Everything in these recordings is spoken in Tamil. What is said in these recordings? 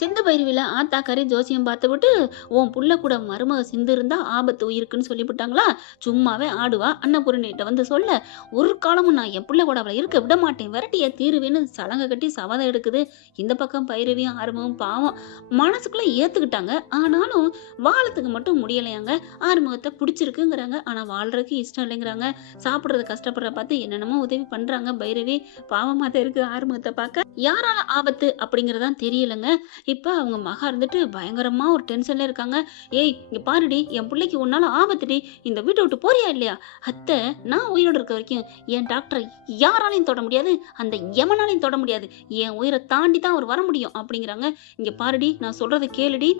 சிந்து பைரவில ஆத்தாக்காரி ஜோசியம் பார்த்துவிட்டு, உன் புள்ள கூட மருமக சிந்து இருந்தா ஆபத்து உயிருக்குன்னு சொல்லிவிட்டாங்களா? சும்மாவே ஆடுவா. அன்னபூரணிட்ட வந்து சொல்ல, ஒரு காலமும் நான் என் புள்ள கூட அவள இருக்க விட மாட்டேன். விரட்டியே தீருவேன்னு சலங்க கட்டி சபதம் எடுக்குது. இந்த பக்கம் பைரவியும் ஆறுமுகம் பாவம் மனசுக்குள்ள ஏத்துக்கிட்டாங்க. ஆனாலும் வாழத்துக்கு மட்டும் முடியலையாங்க. ஆறுமுகத்த பிடிச்சிருக்குங்கிறாங்க. ஆனா வாழ்றதுக்கு இஷ்டம் இல்லைங்கிறாங்க. சாப்பிடுறது கஷ்டப்படுற பார்த்து என்னென்னமோ உதவி பண்றாங்க பைரவி. பாவமா தான் இருக்கு ஆறுமுகத்த பார்க்க. யாரால ஆபத்து அப்படிங்கிறதான் தெரியலங்க. இப்ப அவங்க மகா இருந்துட்டு பயங்கரமா ஒரு டென்ஷன்ல இருக்காங்க. ஏய் இங்க பாருடி, என் பிள்ளைக்கு உன்னால ஆபத்துடி, இந்த வீட்டை விட்டு போறியா இல்லையா? அத்தை, நான் உயிரோட இருக்க வரைக்கும் என் டாக்டரை யாராலையும் தொட முடியாது, அந்த யமனாலையும் தொட முடியாது. என் உயிரை தாண்டி தான் அவர் வர முடியும் அப்படிங்கிறாங்க. இங்க பாருடி, நான் சொல்றதை கேளுடி.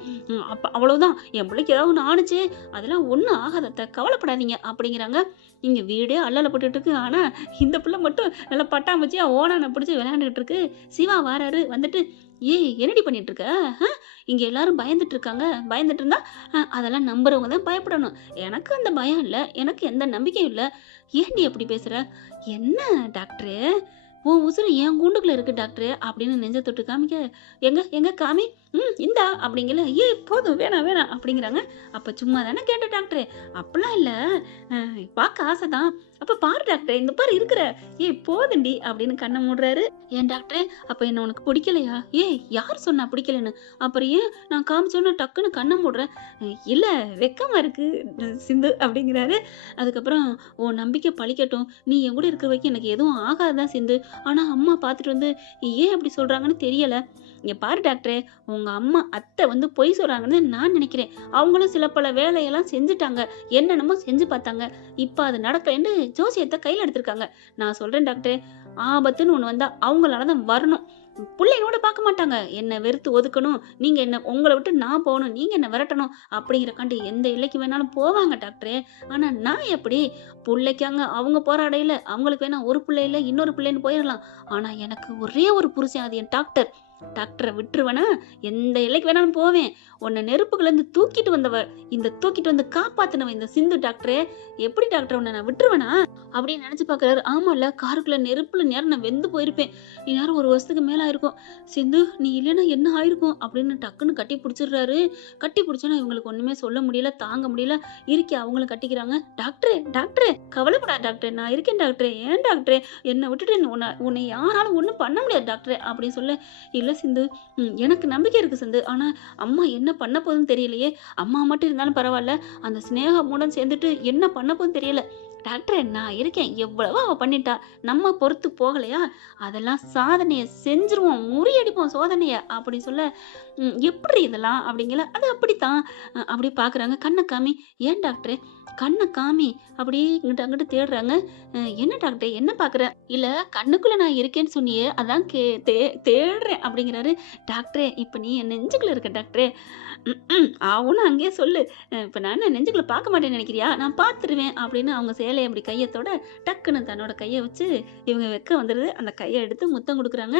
அப்ப அவ்வளவுதான், என் பிள்ளைக்கு ஏதாவது ஒன்று ஆணுச்சு, அதெல்லாம் ஒன்றும் ஆகாத அத்தை, கவலைப்படாதீங்க அப்படிங்கிறாங்க. இங்க வீடே அல்லல பட்டுட்டு இருக்கு. ஆனா இந்த பிள்ளை மட்டும் நல்லா பட்டாம்பூச்சியா ஓனான பிடிச்சி விளையாண்டுட்டு இருக்கு. சிவா வாராரு. வந்துட்டு, ஏய் என்னடி பண்ணிட்டு இருக்க? இங்க எல்லாரும் பயந்துட்டு இருக்காங்க. பயந்துட்டு இருந்தா அதெல்லாம் நம்புறவங்க தான் பயப்படணும். எனக்கு அந்த பயம் இல்ல. எனக்கு எந்த நம்பிக்கையும் இல்ல. ஏன்டி அப்படி பேசுற? என்ன டாக்டரு? உன் உசுரு என் கூண்டுக்குள்ள இருக்கு டாக்டரு அப்படின்னு நெஞ்ச தொட்டு காமிக்க, எங்க எங்க காமி, இந்தா அப்படிங்கல. ஏய் போதும், வேணாம் வேணாம் அப்படிங்கிறாங்க. அப்ப சும்மா தானே கேட்ட டாக்டரு, அப்பெல்லாம் இல்ல, பார்க்க ஆசைதான். அப்ப பாரு டாக்டர், இந்த பாரு இருக்கிற. ஏய் போதுண்டி அப்படின்னு கண்ணை மூடுறாரு. ஏன் டாக்டர், அப்ப என்ன உனக்கு பிடிக்கலையா? ஏய் யார் சொன்னா பிடிக்கலன்னு? அப்புறம் ஏன் நான் காமிச்சோன்னு டக்குன்னு கண்ணை மூடுறேன்? இல்ல வெக்கமா இருக்கு சிந்து அப்படிங்கிறாரு. அதுக்கப்புறம் உன் நம்பிக்கை பழிக்கட்டும், நீ என் கூட இருக்கிற வரைக்கும் எனக்கு எதுவும் ஆகாதுதான் சிந்து. ஆனா அம்மா பார்த்துட்டு வந்து ஏன் அப்படி சொல்றாங்கன்னு தெரியல. இங்க பாரு டாக்டரே, உங்க அம்மா அத்தை வந்து பொய் சொல்றாங்கன்னு நான் நினைக்கிறேன். அவங்களும் சில பல வேலையெல்லாம் செஞ்சுட்டாங்க, என்னென்னமோ செஞ்சு பார்த்தாங்க. இப்ப அது நடக்கலைன்னு ஜோசியத்தை கையில எடுத்திருக்காங்க. நான் சொல்றேன் டாக்டரே, ஆபத்துன்னு ஒண்ணு வந்தா அவங்களாலதான் வரணும். பிள்ளைங்களோட பார்க்க மாட்டாங்க. என்ன வெறுத்து ஒதுக்கணும், நீங்க என்ன உங்களை விட்டு நான் போகணும், நீங்க என்ன விரட்டணும் அப்படிங்கிறக்காண்டி எந்த எல்லைக்கு வேணாலும் போவாங்க டாக்டரே. ஆனா நான் எப்படி? பிள்ளைக்காங்க அவங்க போராடையில அவங்களுக்கு வேணா ஒரு பிள்ளை இல்லை இன்னொரு பிள்ளைன்னு போயிடலாம். ஆனா எனக்கு ஒரே ஒரு புருஷன், அது என் டாக்டர். டாக்டரை விட்டுருவேனா எந்த எல்லைக்கு வேணாலும் போவேன். உன்னை நெருப்புக்குள்ள இருந்து தூக்கிட்டு வந்தவர், இந்த தூக்கிட்டு வந்து காப்பாத்தினவன் இந்த சிந்து டாக்டரே. எப்படி டாக்டர் உன்னை நான் விட்டுருவேனா அப்படின்னு நினைச்சு பாக்குறாரு. ஆமால, காருக்குள்ள நெருப்புல நேரம் நான் வெந்து போயிருப்பேன். நீ நேரம் 1 வருஷத்துக்கு மேல ஆயிருக்கும். சிந்து நீ இல்லைன்னா என்ன ஆயிருக்கும் அப்படின்னு டக்குன்னு கட்டி பிடிச்சிடுறாரு. கட்டி பிடிச்சோன்னா இவங்களுக்கு ஒண்ணுமே சொல்ல முடியல, தாங்க முடியல. இருக்கே அவங்களும் கட்டிக்கிறாங்க. டாக்டரே டாக்டரே கவலைப்படா டாக்டர், நான் இருக்கேன் டாக்டரே. ஏன் டாக்டரே என்னை விட்டுட்டு உன்னை யாராலும் ஒண்ணும் பண்ண முடியாது டாக்டரே அப்படின்னு சொல்ல, இல்ல சிந்து, எனக்கு நம்பிக்கை இருக்கு சிந்து. ஆனா அம்மா என்ன பண்ண போகுதுன்னு தெரியலையே. அம்மா மட்டும் இருந்தாலும் பரவாயில்ல, அந்த ஸ்னேகமுடன் சேர்ந்துட்டு என்ன பண்ண போகுதுன்னு தெரியல. டாக்டரே நான் இருக்கேன், எவ்வளவோ அவ பண்ணிட்டா, நம்ம பொறுத்து போகலையா? அதெல்லாம் சாதனையை செஞ்சிருவோம், முறியடிப்போம் சோதனைய அப்படி சொல்ல, எப்படி இதெல்லாம் அப்படிங்கல. அது அப்படித்தான் அப்படி பாக்குறாங்க. கண்ணை காமி. ஏன் டாக்டரே கண்ணை காமி அப்படி இங்கிட்ட அங்கிட்டு தேடுறாங்க. என்ன டாக்டர் என்ன பாக்குற? இல்ல கண்ணுக்குள்ள நான் இருக்கேன்னு சொன்னியே, அதான் தேடுறேன் அப்படிங்கிறாரு. டாக்டரே இப்ப நீ என் நெஞ்சுக்குள்ள இருக்க டாக்டரே. அவனும் அங்கேயே சொல்லு, இப்ப நான் நெஞ்சுக்குள்ள பார்க்க மாட்டேன்னு நினைக்கிறியா? நான் பார்த்துருவேன் அப்படின்னு அவங்க சேலையை அப்படி கையத்தோட டக்குன்னு தன்னோட கையை வச்சு இவங்க வெக்க வந்துடுது. அந்த கையை எடுத்து முத்தம் கொடுக்குறாங்க.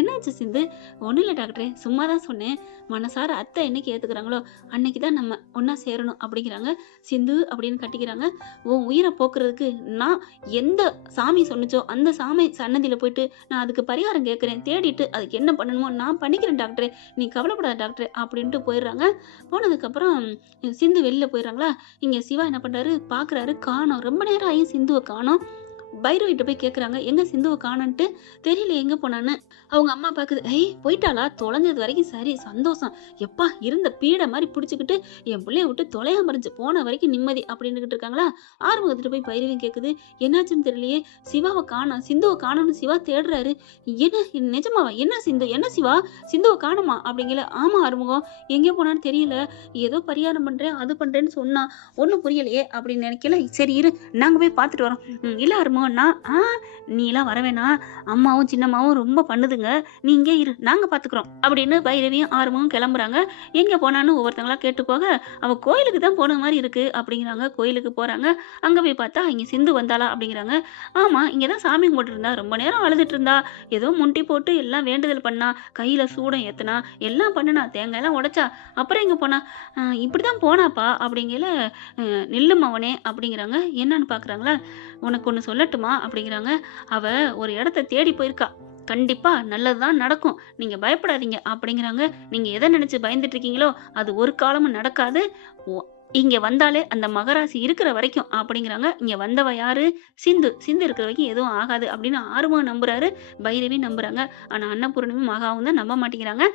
என்னாச்சு சிந்து? ஒன்றும் இல்லை டாக்டரே, சும்மா தான் சொன்னேன். மனசார அத்தை என்னைக்கு ஏத்துக்கிறாங்களோ அன்னைக்கு தான் நம்ம ஒன்னா சேரணும் அப்படிங்கிறாங்க. சிந்து அப்படின்னு கட்டிக்கிறாங்க. உன் உயிரை போக்குறதுக்கு நான் எந்த சாமி சொன்னிச்சோ அந்த சாமி சன்னதியில போயிட்டு நான் அதுக்கு பரிகாரம் கேட்கிறேன், தேடிட்டு அதுக்கு என்ன பண்ணணுமோ நான் பண்ணிக்கிறேன் டாக்டரே, நீ கவலைப்படாத டாக்டரே அப்படின்ட்டு போயிடுறாங்க. போனதுக்கப்புறம் சிந்து வெளியில போயிடுறாங்களா. இங்க சிவா என்ன பண்றாரு, பாக்குறாரு, காணோம். ரொம்ப நேரம் ஆகி சிந்துவை காணோம். பைரவிட்ட போய் கேட்குறாங்க, எங்க சிந்துவை காணோன்ட்டு. தெரியல எங்க போனான்னு. அவங்க அம்மா பாக்குது, போயிட்டாளா, தொலைஞ்சது வரைக்கும் சரி சந்தோஷம். எப்பா இருந்த பீடை மாதிரி பிடிச்சிக்கிட்டு என் பிள்ளைய விட்டு தொலையாம இருந்துச்சு, போன வரைக்கும் நிம்மதி அப்படின்னுகிட்டு இருக்காங்களா. ஆறுமுகத்திட்ட போய் பைரவியும் கேட்குது, என்னாச்சுன்னு தெரியலையே, சிவாவை காணோம், சிந்துவை காணோம்னு சிவா தேடுறாரு. என்ன நிஜமாவா? என்ன சிந்து, என்ன சிவா சிந்துவை காணுமா அப்படிங்கல. ஆமா ஆறுமுகம், எங்கே போனான்னு தெரியல, ஏதோ பரிகாரம் பண்றேன் அது பண்றேன்னு சொன்னா, ஒன்றும் புரியலையே அப்படின்னு நினைக்கல. சரி இரு, நாங்க போய் பார்த்துட்டு வரோம். இல்ல ஆறுமுகம், நீ எல்லாம் வரவேணா, அம்மாவும் சின்னம்மாவும் ரொம்ப பண்ணுதுங்க, நீ இங்கே இரு, நாங்க பாத்துக்கிறோம் அப்படின்னு பைரவியும் ஆறுமுகம் கிளம்புறாங்க. எங்க போனான்னு ஒவ்வொருத்தங்களா கேட்டு போக, அவ கோயிலுக்கு தான் போன மாதிரி இருக்கு அப்படிங்கிறாங்க. கோயிலுக்கு போறாங்க. அங்க போய் பார்த்தா இங்க சிந்து வந்தாளா அப்படிங்கிறாங்க. ஆமா, இங்கதான் சாமி கும்பிட்டு இருந்தா, ரொம்ப நேரம் அழுதுட்டு இருந்தா, ஏதோ முண்டி போட்டு எல்லாம் வேண்டுதல் பண்ணா, கையில சூடம் ஏத்துனா, எல்லாம் பண்ணுனா, தேங்காய் எல்லாம் உடைச்சா, அப்புறம் எங்க போனா? இப்படிதான் போனாப்பா அப்படிங்கல. நில்லும் அவனே அப்படிங்கிறாங்க. என்னன்னு பாக்குறாங்களா. உனக்கு ஒண்ணு சொல்லட்டுமா அப்படிங்கிறாங்க. அவ ஒரு இடத்த தேடி போயிருக்கா. கண்டிப்பா நல்லதுதான் நடக்கும். நீங்க பயப்படாதீங்க அப்படிங்கிறாங்க. நீங்க எத நினைச்சு பயந்துட்டு இருக்கீங்களோ, அது ஒரு காலமும் நடக்காது. ஒ இங்க வந்தாலே அந்த மகராசி இருக்கிற வரைக்கும் அப்படிங்கிறாங்க. இங்க வந்தவ யாரு? சிந்து. சிந்து இருக்கிற வரைக்கும் எதுவும் ஆகாது அப்படின்னு ஆறுமுகம் நம்புறாரு. பைரவி நம்புறாங்க. ஆனா அன்னபூரணியும், மகாவும் தான் நம்ப மாட்டேங்கிறாங்க.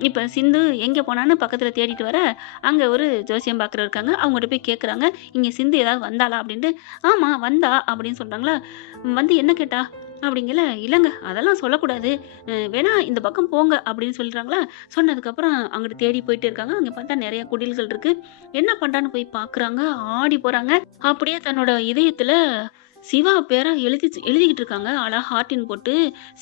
இப்ப சிந்து எங்க போனான்னு பக்கத்துல தேடிட்டு வர, அங்க ஒரு ஜோசியம் பார்க்குறவர் இருக்காங்க. அவங்ககிட்ட போய் கேட்குறாங்க. "இங்க சிந்து ஏதாவது வந்தாளா?" அப்படின்ட்டு. "ஆமா வந்தா" அப்படின்னு சொல்றாங்களா. "வந்து என்ன கேட்டா?" அப்படிங்கல. "இல்லங்க அதெல்லாம் சொல்லக்கூடாது. வேணா இந்த பக்கம் போங்க" அப்படின்னு சொல்றாங்களா. சொன்னதுக்கப்புறம் அங்கிட்டு தேடி போயிட்டே இருக்காங்க. அங்க பார்த்தா நெறைய குடில்கள் இருக்கு. என்ன பண்றான்னு போய் பார்க்குறாங்க. ஆடி போறாங்க. அப்படியே தன்னோட இதயத்துல சிவா பேர எழுதிக்கிட்டு இருக்காங்க. அழகா ஹார்டின் போட்டு,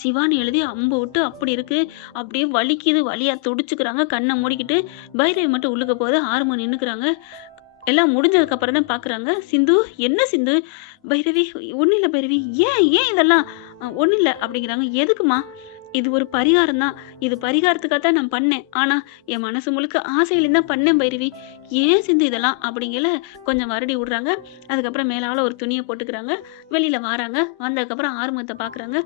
சிவான்னு எழுதி அம்பு விட்டு அப்படி இருக்கு. அப்படியே வலிக்குது. வலியா துடிச்சுக்கிறாங்க. கண்ண மூடிக்கிட்டு. பைரவி மட்டும் உள்ளுக்க போகுது. ஆறுமுகம் நின்னுக்குறாங்க. எல்லாம் முடிஞ்சதுக்கு அப்புறம் தான் பார்க்குறாங்க. "சிந்து, என்ன சிந்து?" "பைரவி, ஒண்ணும் இல்ல பைரவி." "ஏன் ஏன் இதெல்லாம்?" ஒண்ணும் இல்ல" அப்படிங்கிறாங்க. "எதுக்கும்மா?" "இது ஒரு பரிகாரம் தான். இது பரிகாரத்துக்காக தான் நான் பண்ணேன். ஆனா, என் மனசு முழுக்க ஆசையிலேருந்து தான் பண்ணேன் பைரவி. ஏன் சிந்து இதெல்லாம்?" அப்படிங்கல. கொஞ்சம் வருடி விடுறாங்க. அதுக்கப்புறம் மேலால ஒரு துணிய போட்டுக்கிறாங்க. வெளியில வாராங்க. வந்ததுக்கப்புறம் ஆறுமுகத்த பார்க்குறாங்க.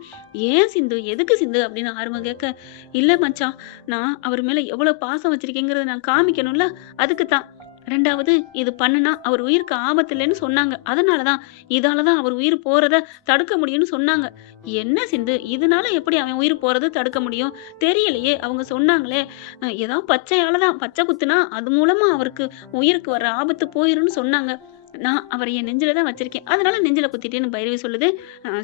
"ஏன் சிந்து? எதுக்கு சிந்து?" அப்படின்னு ஆறுமுகம் கேட்க, "இல்ல மச்சான், நான் அவர் மேல எவ்வளோ பாசம் வச்சிருக்கேங்கிறத நான் காமிக்கணும்ல, அதுக்கு தான். 2வது இது பண்ணுனா அவர் உயிருக்கு ஆபத்து இல்லன்னு சொன்னாங்க. அதனால தான். இதால தான் அவர் உயிர் போறத தடுக்க முடியும்னு சொன்னாங்க." "என்ன சிந்து? இதனால எப்படி அவன் உயிர் போறது தடுக்க முடியும்? தெரியலையே! அவங்க சொன்னாங்களே! ஏதோ பச்சையால தான் பச்சை குத்துனா, அது மூலமா அவருக்கு உயிருக்கு வர ஆபத்து போயிரும்னு சொன்னாங்க. நான் அவர என் நெஞ்சில தான் வச்சிருக்கேன். அதனால நெஞ்சில குத்திட்டேன்னு" பைரவி சொல்லுது.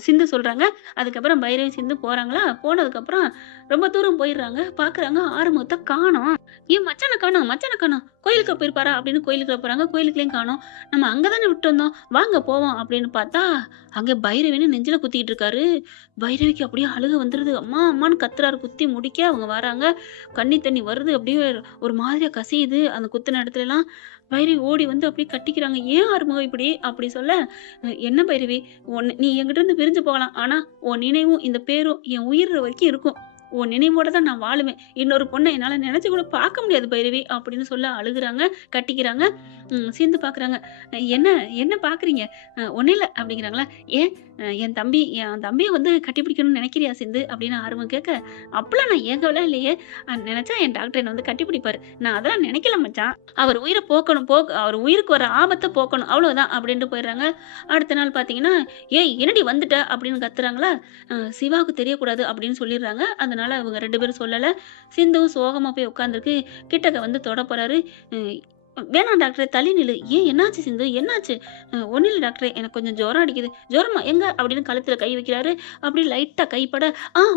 சிந்து சொல்றாங்க. அதுக்கப்புறம் பைரவி, சிந்து போறாங்களா, போனதுக்கப்புறம் ரொம்ப தூரம் போயிடுறாங்க. பார்க்குறாங்க ஆறுமுகத்த காணோம். "ஏன் மச்சான காணோம், மச்சான காணோம். கோயிலுக்கு போயிருப்பாரா?" அப்படின்னு கோயிலுக்குள்ள போறாங்க. கோயிலுக்குள்ளயும் காணோம். "நம்ம அங்க தானே விட்டு வந்தோம். வாங்க போவோம்" அப்படின்னு பார்த்தா, அங்க பைரவின்னு நெஞ்சில குத்திக்கிட்டு இருக்காரு. பைரவிக்கு அப்படியே அழுகை வந்துருது. அம்மா அம்மான்னு கத்துறாரு. குத்தி முடிக்க அவங்க வராங்க. கண்ணி தண்ணி வருது. அப்படியே ஒரு மாதிரியா கசியுது அந்த குத்துன இடத்துலலாம். பைரவி ஓடி வந்து அப்படியே கட்டிக்கிறாங்க. "ஏன் ஆறுமுகம் இப்படி?" அப்படி சொல்ல, "என்ன பைரவி, நீ என்கிட்ட இருந்து பிரிஞ்சு போகலாம். ஆனா, உன் நினைவும் இந்த பேரும் என் உயிர் வரைக்கும் இருக்கும். உன் நினைவோட தான் நான் வாழுவேன். இன்னொரு பொண்ண என்னால நெனச்சு கூட பார்க்க முடியாது பைரவி" அப்படின்னு சொல்ல அழுகுறாங்க, கட்டிக்கிறாங்க. சிந்து பார்க்குறாங்க. "என்ன என்ன பார்க்குறீங்க?" ஒண்ணும் இல்ல" அப்படிங்கிறாங்களா. "ஏன் என் தம்பிய வந்து கட்டிப்பிடிக்கணும்னு நெனைக்கிறியா சிந்து?" அப்படின்னு ஆர்வம் கேட்க, "அப்பலாம் நான் ஏங்கலாம் இல்லையே. நெனச்சா என் டாக்டர் என்ன வந்து கட்டிப்பிடிப்பாரு. நான் அதெல்லாம் நெனைக்கல மச்சான். அவர் உயிர போக்கணும். அவர் உயிருக்கு வர ஆபத்த போக்கணும். அவ்வளவுதான்" அப்படின்ட்டு போயிடுறாங்க. அடுத்த நாள் பார்த்தீங்கன்னா, "ஏய் என்னடி வந்துட்ட?" அப்படின்னு கத்துறாங்களா. சிவாவுக்கு தெரியக்கூடாது அப்படின்னு சொல்லிடுறாங்க. அதனால அவங்க 2 பேரும் சொல்லல. சிந்துவும் சோகமா போய் உட்கார்ந்திருக்கு. கிட்டக்க வந்து தொட போறாரு. அ "வேணாம் டாக்டரே தள்ளி நில்லு." "ஏன் என்னாச்சு சிந்து? என்னாச்சு?" ஒண்ணும் இல்ல டாக்டரே, எனக்கு கொஞ்சம் ஜுரம் அடிக்குது." "ஜுரமா? எங்க?" அப்படின்னு கழுத்துல கை வைக்கிறாரு. அப்படியே லைட்டா கைப்பட,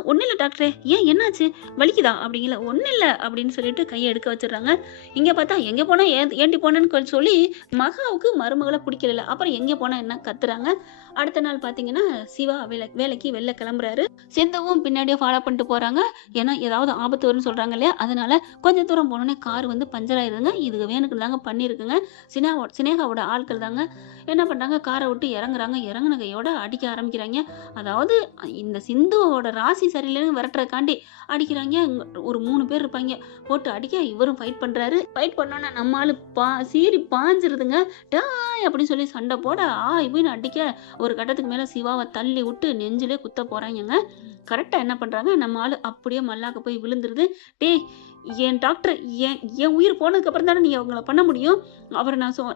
ஒண்ணும் இல்ல டாக்டரே." "ஏன் என்னாச்சு? வலிக்குதா?" அப்படிங்கல. "ஒண்ணும் இல்ல." அப்படின்னு சொல்லிட்டு கைய எடுக்க வச்சுடுறாங்க. இங்க பார்த்தா, "எங்க போன? ஏன்டி போனேன்னு" சொல்லி மகாவுக்கு மருமகள புடிக்கல. அப்புறம் எங்க போனா என்ன கத்துறாங்க. அடுத்த நாள் பார்த்தீங்கன்னா, சிவா வேலைக்கு வெளில கிளம்புறாரு. சிந்துவும் பின்னாடியே ஃபாலோ பண்ணிட்டு போறாங்க. ஏன்னா, ஏதாவது ஆபத்து வரும்னு சொல்றாங்க இல்லையா? அதனால கொஞ்சம் தூரம் போனோனே கார் வந்து பஞ்சர் ஆயிருதுங்க. இது வேணுக்குன்னு தாங்க பண்ணியிருக்குங்க. சினேகாவோட ஆட்கள் தாங்க. என்ன பண்றாங்க, கார விட்டு இறங்குறாங்க. இறங்குன கையோட அடிக்க ஆரம்பிக்கிறாய்ங்க. அதாவது இந்த சிந்துவோட ராசி சரியில்லைன்னு விரட்டுறதுக்காண்டி அடிக்கிறாய்ங்க. ஒரு 3 பேர் இருப்பாய்ங்க. போட்டு அடிக்க இவரும் ஃபைட் பண்றாரு. ஃபைட் பண்ணோனே நம்ம ஆளு சீறி பாஞ்சிருதுங்க. "டேய்" அப்படின்னு சொல்லி சண்டை போட, இப்டின்னு அடிக்க ஒரு கட்டத்துக்கு மேல சிவாவ தள்ளி விட்டு நெஞ்சிலே குத்த போறாய்ங்கங்க. கரெக்ட்டா என்ன பண்றாங்க, நம்ம ஆளு அப்படியே மல்லாக்க போய் விழுந்துருது. "டேய் என் டாக்டர் என் என் உயிர் போனதுக்கு அப்புறம் தானே நீ அவங்கள பண்ண முடியும்.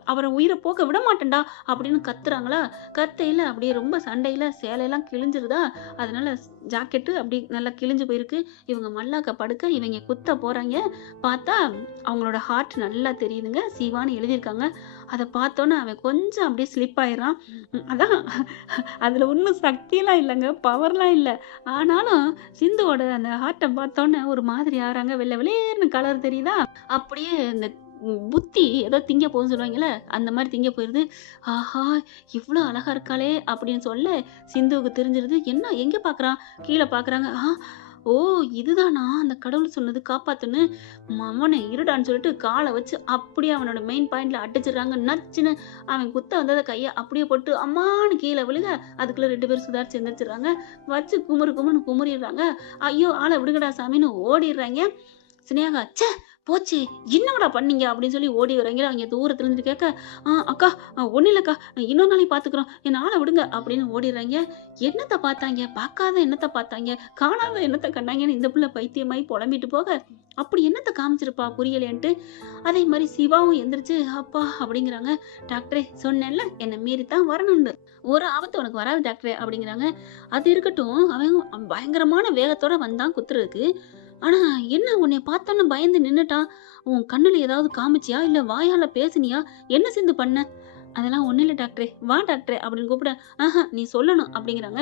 அவர உயிர போக்க விட மாட்டேன்டா" அப்படின்னு கத்துறாங்களா. கத்தையில அப்படியே ரொம்ப சண்டையில சேலையெல்லாம் கிழிஞ்சிருதா. அதனால ஜாக்கெட்டு அப்படி நல்லா கிழிஞ்சு போயிருக்கு. இவங்க மல்லாக்க படுக்க, இவங்க குத்த போறாய்ங்க. பார்த்தா அவங்களோட ஹார்ட் நல்லா தெரியுதுங்க. சிவான்னு எழுதியிருக்காங்க. அத பார்த்தோனே அவன் கொஞ்சம் அப்படியே ஸ்லிப் ஆயிர்றான். அதான் அதுல ஒண்ணும் சக்திலாம் இல்லங்க. பவர்லாம் இல்ல. ஆனாலும் சிந்துவோட அந்த ஹார்ட்ட பார்த்தோனே ஒரு மாதிரி ஆகுறாங்க. வெள்ள வெளேர்ன்னு கலர் தெரியுதா? அப்படியே இந்த புத்தி ஏதோ திங்க போகுதுன்னு சொல்லுவாங்கல்ல, அந்த மாரி திங்க போயிருது. ஆஹா! இவ்ளோ அழகா இருக்காளே! அப்படின்னு சொல்ல சிந்துவுக்கு தெரிஞ்சிருது. என்ன எங்க பார்க்குறான்? கீழ பார்க்குறாங்க. ஓ! இதுதானா அந்த கடவுள் சொன்னது காப்பாத்துன்னு. மவனே இருடான்னு சொல்லிட்டு கால வச்சு அப்படியே அவனோட மெயின் பாயிண்ட்ல அடிச்சிடுறாங்க. நச்சுன்னு அவன் குத்த வந்தத கைய அப்படியே போட்டு அம்மான்னு கீழ விழுக, அதுக்குள்ள 2 பேரும் சுதாரிச்சு எந்திரிச்சுடுறாங்க. வச்சு குமுறு குமுறுன்னு குமுறிடுறாங்க. ஐயோ! ஆள விடுங்கடா சாமின்னு ஓடிடுறாய்ங்க. சினேகா, ச்சே! போச்சே! என்னங்கடா பண்ணீங்க? அப்படின்னு சொல்லி ஓடி வர்றாய்ங்க. அவைங்க தூரத்துல இருந்து கேட்க, அக்கா ஒண்ணும் இல்லக்கா. இன்னொரு நாளைக்கு பார்த்துக்குறோம். என்ன ஆள விடுங்க." அப்படின்னு ஓடிர்றாய்ங்க. என்னத்த பார்த்தாய்ங்க? பார்க்காத என்னத்த பார்த்தாய்ங்க? காணாத என்னத்த கண்டாய்ங்கன்னு இந்த புள்ள பைத்தியமாயி பொலம்பிட்டு போக, அப்படி என்னத்த காமிச்சிருப்பா புரியலையேன்ட்டு, அதே மாரி சிவாவும் எந்திரிச்சு, "அப்பா!" அப்படிங்கிறாங்க. "டாக்டரே சொன்னேன்ல, என்ன மீறி தான் வரணும்னு. ஒரு ஆபத்து உனக்கு வராது டாக்டரே." அப்படிங்கிறாங்க. அது இருக்கட்டும், அவன் பயங்கரமான வேகத்தோட வந்தான் குத்துறதுக்கு. ஆனா, என்ன உன்னைய பார்த்தோன்னே பயந்து நின்னுட்டான். உன் கண்ணுல ஏதாவது காமிச்சியா? இல்ல வாயால பேசுனியா? என்ன சிந்து பண்ண? அதெல்லாம் ஒண்ணும் இல்ல டாக்டரே. வா டாக்டரே அப்படின்னு கூப்பிட, நீ சொல்லணும் அப்படிங்கிறாங்க.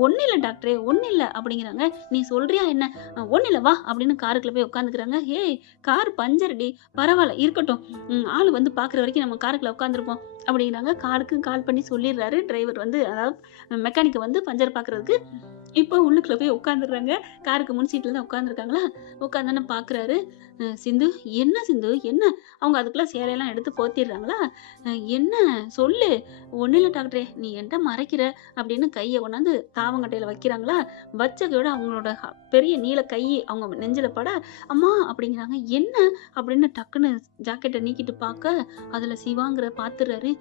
ஒண்ணும் இல்ல டாக்டரே, ஒண்ணும் இல்ல அப்படிங்கிறாங்க. நீ சொல்றியா என்ன? ஒண்ணும் இல்ல வா அப்படின்னு காருக்குள்ள போய் உட்காந்துக்கிறாங்க. ஏய் கார் பஞ்சர்டி. பரவால்ல இருக்கட்டும். ஆளு வந்து பார்க்குற வரைக்கும் நம்ம காருக்குள்ள உட்காந்துருப்போம் அப்படிங்கிறாங்க. காருக்கு கால் பண்ணி சொல்லிடுறாரு. டிரைவர் வந்து அதாவது மெக்கானிக்க வந்து பஞ்சர் பார்க்குறதுக்கு. இப்போ உள்ளுக்குள்ள போய் உட்காந்துடுறாங்க. காருக்கு முன் சீட்ல தான் உட்காந்துருக்காங்களா, உட்காந்தோனே பார்க்குறாரு. சிந்து, என்ன சிந்து? என்ன? அவங்க அதுக்குள்ள சேலையெல்லாம் எடுத்து போத்திடுறாங்களா? என்ன? சொல்லு. ஒண்ணும் இல்ல டாக்டரே, நீ என்ட்ட மறைக்கிற அப்படின்னு கைய கொண்டாந்து தாவங்கட்டையில வைக்கிறாங்களா, வச்சதையோட அவங்களோட பெரிய நீள கை அவங்க நெஞ்சில பட, அம்மா அப்படிங்கிறாங்க. என்ன? அப்படின்னு டக்குன்னு ஜாக்கெட்ட நீக்கிட்டு பார்க்க, அதுல சிவாங்கிற பார்த்துறாரு.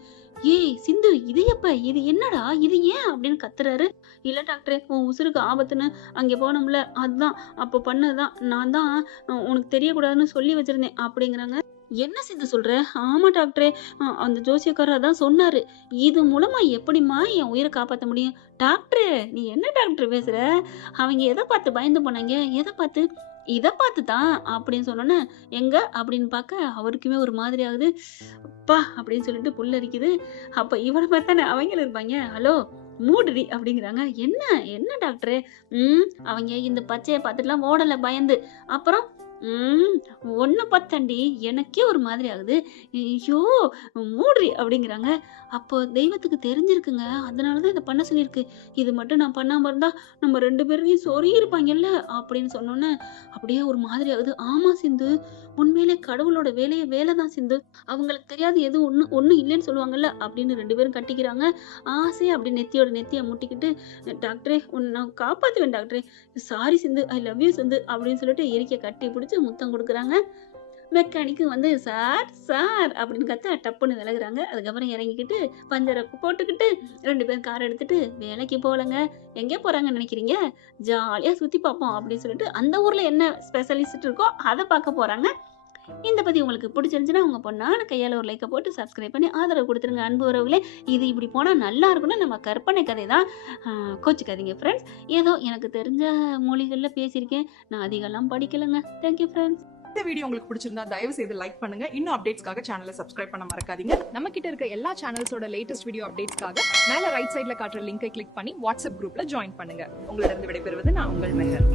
ஏய் சிந்து, இது எப்ப? இது என்னடா? இது ஏன்? அப்படின்னு கத்துறாரு. இல்ல டாக்டரே, உன் உசுருக்கு ஆபத்துன்னு அங்கே போனோம்ல, அதுதான். அப்ப பண்ணதுதான். நான் தான் உனக்கு தெரியக்கூடாதுன்னு சொல்லி வச்சிருந்தேன் அப்படிங்கிறாங்க. என்ன சிந்து சொல்ற? ஆமா டாக்டரே, அந்த ஜோசியக்காரர் அதான் சொன்னாரு. இது மூலமா எப்படிம்மா என் உயிர காப்பாத்த முடியும்? டாக்டரு, நீ என்ன டாக்டர் பேசுற? அவைங்க எத பார்த்து பயந்து போனாய்ங்க? எத பார்த்து? இத பார்த்து தான் அப்படின்னு சொன்னோனே, எங்க? அப்படின்னு பார்க்க அவருக்குமே ஒரு மாதிரி ஆகுது. அப்பா! அப்படின்னு சொல்லிட்டு புல்லரிக்குது. அப்ப இவன பார்த்து தானே அவைங்களும் இருப்பாய்ங்க. ஹலோ! மூடுடி அப்படிங்கிறாங்க. என்ன? என்ன டாக்டரு? அவைங்க இந்த பச்சைய பார்த்துட்டுலாம் ஓடல பயந்து. அப்புறம்? ம் ஒண்ண பார்த்தேன்டி. எனக்கே ஒரு மாதிரி ஆகுது. ஐயோ! மூடுறி அப்படிங்கிறாங்க. அப்போ தெய்வத்துக்கு தெரிஞ்சிருக்குங்க. அதனால தான் இத பண்ண சொல்லியிருக்கு. இது மட்டும் நான் பண்ணாம இருந்தா, நம்ம 2 பேரையும் சொருகியிருப்பாய்ங்கல்ல அப்படின்னு சொன்னோனே, அப்படியே ஒரு மாதிரி ஆகுது. ஆமா சிந்து. உண்மையிலே கடவுளோட வேலையே வேல தான் சிந்து. அவங்களுக்கு தெரியாது எதுவும் ஒண்ணும் இல்லைன்னு சொல்லுவாங்கல்ல அப்படின்னு 2 பேரும் கட்டிக்கிறாங்க. ஆசையா அப்படி நெத்தியோட நெத்திய முட்டிக்கிட்டு, டாக்டரே உன்ன நான் காப்பாத்துவேன் டாக்டரே. Sorry Sindhu. I love you Sindhu அப்படின்னு சொல்லிட்டு இறுக்கிய கட்டி பிடிச்சு முத்தம் குடுக்குறாங்க. மெக்கானிக்கு வந்து சார் சார் அப்படின்னு கத்த டப்புன்னு விலகுறாங்க. அதுக்கப்புறம் இறங்கிக்கிட்டு பஞ்சர போட்டுக்கிட்டு 2 பேரும் கார் எடுத்துட்டு வேலைக்கு போகலங்க. எங்கே போறாங்கன்னு நினைக்கிறீங்க? ஜாலியா சுத்தி பார்ப்போம் அப்படின்னு சொல்லிட்டு அந்த ஊர்ல என்ன ஸ்பெஷலிஸ்ட் இருக்கோ அத பார்க்க போறாங்க. இந்த பதிவு உங்களுக்கு பிடிச்சிருந்துச்சுன்னா உங்க பொண்ணான கையால ஒரு லைக்க போட்டு சப்ஸ்கிரைப் பண்ணி ஆதரவு கொடுத்துருங்க அன்பு உறவுகளே. இது இப்படி போனா நல்லா இருக்கும்னு நம்ம கற்பனை கதை தான். கோச்சுக்காதீங்க ஃப்ரெண்ட்ஸ். ஏதோ எனக்கு தெரிஞ்ச மொழிகள்ல பேசியிருக்கேன். நான் அதிகம்லாம் படிக்கலைங்க. Thank you friends. இந்த வீடியோ உங்களுக்கு பிடிச்சிருந்தா தயவு செய்து லைக் பண்ணுங்க. இன்னும் அப்டேட்ஸ்க்காக சேனலை சப்ஸ்கிரைப் பண்ண மறக்காதீங்க. நம்ம கிட்ட இருக்க எல்லா சேனல்ஸோட லேட்டஸ்ட் வீடியோ அப்டேட்ஸ்க்காக மேல ரைட் சைடுல காட்டுற லிங்கை கிளிக் பண்ணி வாட்ஸ்அப் குரூப்ல ஜாயின் பண்ணுங்க. உங்களிடம் விடைபெறுவது நான் உங்கள் மெஹர்.